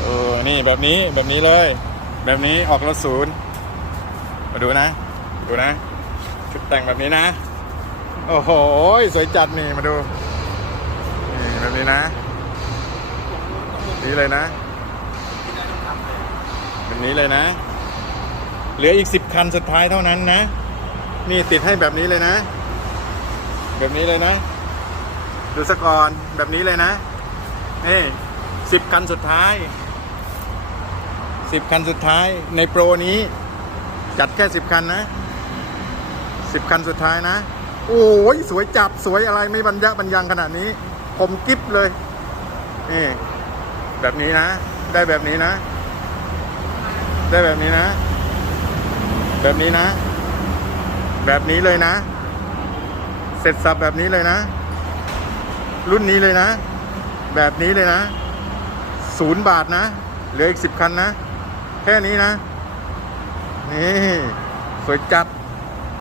โอ้นี่แบบนี้แบบนี้เลย แบบนี้ออกรถศูนย์มาดูนะ ดูนะ ชุดแต่งแบบนี้นะ โอ้โห สวยจัดนี่มาดู นี่แบบนี้นะ นี่เลยนะ แบบนี้เลยนะ เหลืออีกสิบคันสุดท้ายเท่านั้นนะ นี่ติดให้แบบนี้เลยนะ แบบนี้เลยนะ ดูสกอนแบบนี้เลยนะ นี่ สิบคันสุดท้ายสิบคันสุดท้ายในโปรนี้ จัดแค่สิบคันนะสิบคันสุดท้ายนะ โอ้ยสวยจับสวยอะไรไม่บรรยะบรรยังขนาดนี้ ผมกิฟเลยนี่แบบนี้นะ ได้แบบนี้นะ ได้แบบนี้นะ แบบนี้นะ แบบนี้เลยนะ เสร็จสับแบบนี้เลยนะ รุ่นนี้เลยนะ แบบนี้เลยนะ ศูนย์บาทนะ เหลืออีกสิบคันนะ แค่นี้นะ นี่ สวยจัด